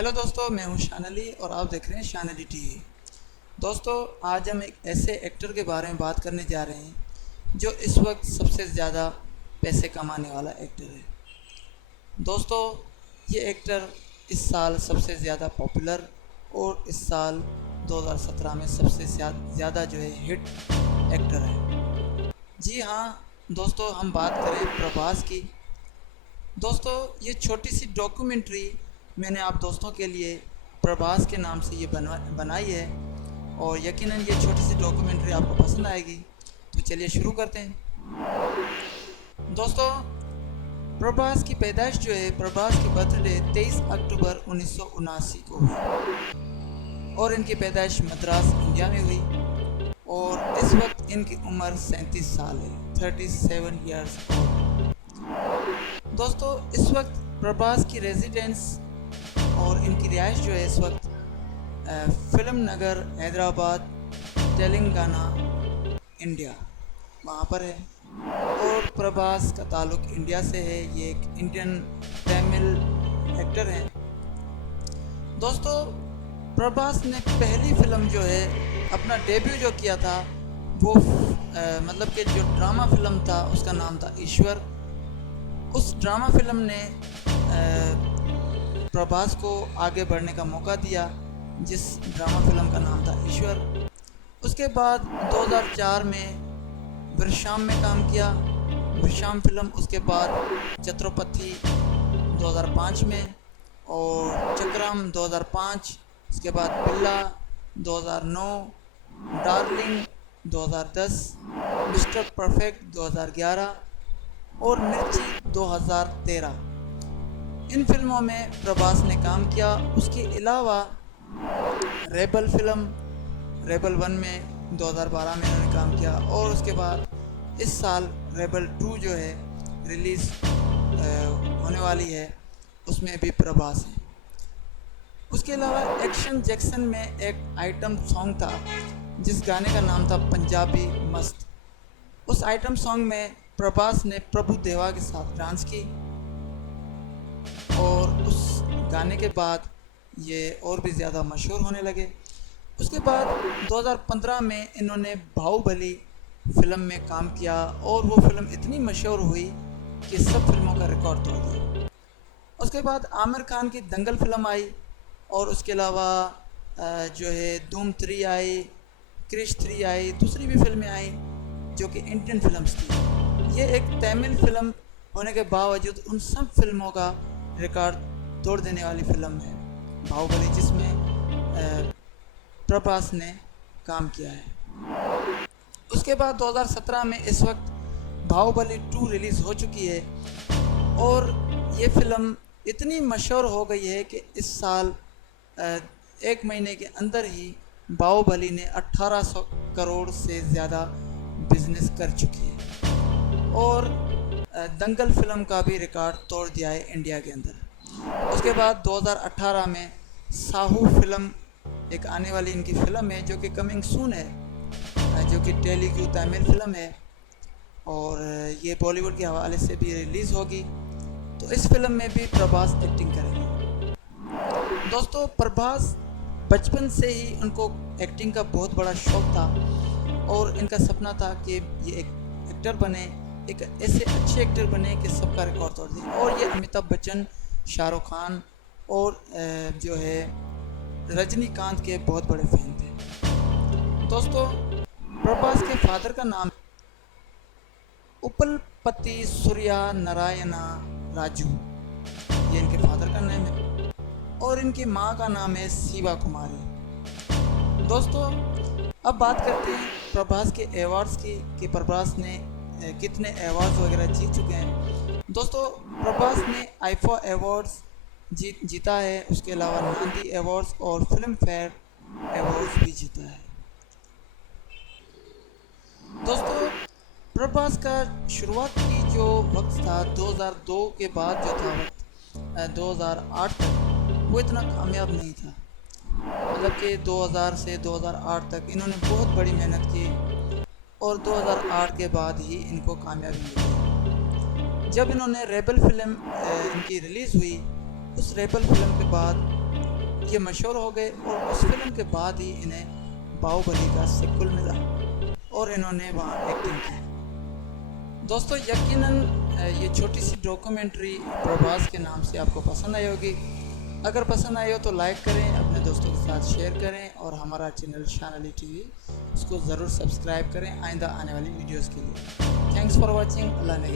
Hello दोस्तों, मैं हूं शान अली और आप देख रहे हैं शान अली टीवी। दोस्तों, आज हम एक ऐसे एक्टर के बारे में बात करने जा रहे हैं जो इस वक्त सबसे ज़्यादा पैसे कमाने वाला एक्टर है। दोस्तों, ये एक्टर इस साल सबसे ज़्यादा पॉपुलर और इस साल 2017 में सबसे ज़्यादा जो है हिट एक्टर है। जी हाँ दोस्तों, हम बात करें प्रभास की। दोस्तों, ये छोटी सी डॉक्यूमेंट्री मैंने आप दोस्तों के लिए प्रभास के नाम से ये बनाई है और यकीनन ये छोटी सी डॉक्यूमेंट्री आपको पसंद आएगी। तो चलिए शुरू करते हैं। दोस्तों, प्रभास की पैदाइश जो है, प्रभास की बर्थडे 23 अक्टूबर 1979 को हुई और इनकी पैदाइश मद्रास इंडिया में हुई और इस वक्त इनकी उम्र 37 साल है, 37 ईयर्स ओल्ड। दोस्तों, इस वक्त प्रभास की रेजिडेंस और इनकी रिहाइश जो है इस वक्त फिल्म नगर हैदराबाद तेलंगाना इंडिया वहाँ पर है और प्रभास का ताल्लुक़ इंडिया से है। ये एक इंडियन तमिल एक्टर हैं। दोस्तों, प्रभास ने पहली फ़िल्म जो है अपना डेब्यू जो किया था वो मतलब कि जो ड्रामा फ़िल्म था उसका नाम था ईश्वर। उस ड्रामा फ़िल्म ने प्रभास को आगे बढ़ने का मौका दिया, जिस ड्रामा फ़िल्म का नाम था ईश्वर। उसके बाद 2004 में विरशाम में काम किया, विरशाम फ़िल्म। उसके बाद छत्रपति 2005 में और चक्रम 2005। उसके बाद बिल्ला 2009, डार्लिंग 2010, मिस्टर परफेक्ट 2011 और मिर्ची 2013। इन फिल्मों में प्रभास ने काम किया। उसके अलावा रेबल फिल्म, रेबल 1 में 2012 में उन्होंने काम किया और उसके बाद इस साल रेबल 2 जो है रिलीज़ होने वाली है, उसमें भी प्रभास है। उसके अलावा एक्शन जैक्सन में एक आइटम सॉन्ग था जिस गाने का नाम था पंजाबी मस्त। उस आइटम सॉन्ग में प्रभास ने प्रभु देवा के साथ डांस की और उस गाने के बाद ये और भी ज़्यादा मशहूर होने लगे। उसके बाद 2015 में इन्होंने बाहुबली फ़िल्म में काम किया और वो फ़िल्म इतनी मशहूर हुई कि सब फिल्मों का रिकॉर्ड तोड़ दिया। उसके बाद आमिर खान की दंगल फ़िल्म आई और उसके अलावा जो है धूम 3 आई, क्रिश 3 आई, दूसरी भी फिल्में आई जो कि इंडियन फिल्म्स थी। ये एक तमिल फ़िल्म होने के बावजूद उन सब फिल्मों का रिकॉर्ड तोड़ देने वाली फ़िल्म है बाहुबली, जिसमें प्रभास ने काम किया है। उसके बाद 2017 में इस वक्त बाहुबली 2 रिलीज़ हो चुकी है और ये फ़िल्म इतनी मशहूर हो गई है कि इस साल 1 महीने के अंदर ही बाहुबली ने 1800 करोड़ से ज़्यादा बिजनेस कर चुकी है और दंगल फ़िल्म का भी रिकॉर्ड तोड़ दिया है इंडिया के अंदर। उसके बाद 2018 में साहू फ़िल्म एक आने वाली इनकी फ़िल्म है जो कि कमिंग सून है, जो कि तेलुगु तमिल फ़िल्म है और ये बॉलीवुड के हवाले से भी रिलीज़ होगी। तो इस फिल्म में भी प्रभास एक्टिंग करेंगे। दोस्तों, प्रभास बचपन से ही उनको एक्टिंग का बहुत बड़ा शौक़ था और इनका सपना था कि ये एक एक्टर बने, एक ऐसे अच्छे एक्टर बने कि सबका रिकॉर्ड तोड़ दें। और ये अमिताभ बच्चन, शाहरुख खान और जो है रजनीकांत के बहुत बड़े फ़ैन थे। दोस्तों, प्रभास के फादर का नाम उपलपति सूर्या नारायणा राजू, ये इनके फादर का नाम है और इनकी माँ का नाम है शिवा कुमारी। दोस्तों, अब बात करते हैं प्रभास के अवार्ड्स की कि प्रभास ने कितने अवार्ड्स वगैरह जीत चुके हैं। दोस्तों, प्रभास ने आईफा अवार्ड्स जीता है, उसके अलावा नांदी अवार्ड्स और फिल्म फेयर अवार्ड्स भी जीता है। दोस्तों, प्रभास का शुरुआत की जो वक्त था 2002 के बाद जो था वक्त 2008 तक, वो इतना कामयाब नहीं था। मतलब कि 2000 से 2008 तक इन्होंने बहुत बड़ी मेहनत की और 2008 के बाद ही इनको कामयाबी मिली। जब इन्होंने रेबल फिल्म इनकी रिलीज़ हुई, उस रेबल फिल्म के बाद ये मशहूर हो गए और उस फिल्म के बाद ही इन्हें बाहुबली का सीक्वल मिला और इन्होंने वहाँ एक्टिंग की। दोस्तों यकीनन ये छोटी सी डॉक्यूमेंट्री प्रभास के नाम से आपको पसंद आई होगी। अगर पसंद आई हो तो लाइक करें, अपने दोस्तों के साथ शेयर करें और हमारा चैनल शान अली टीवी उसको ज़रूर सब्सक्राइब करें आइंदा आने वाली वीडियोस के लिए। Thanks for watching. अल्लाह ने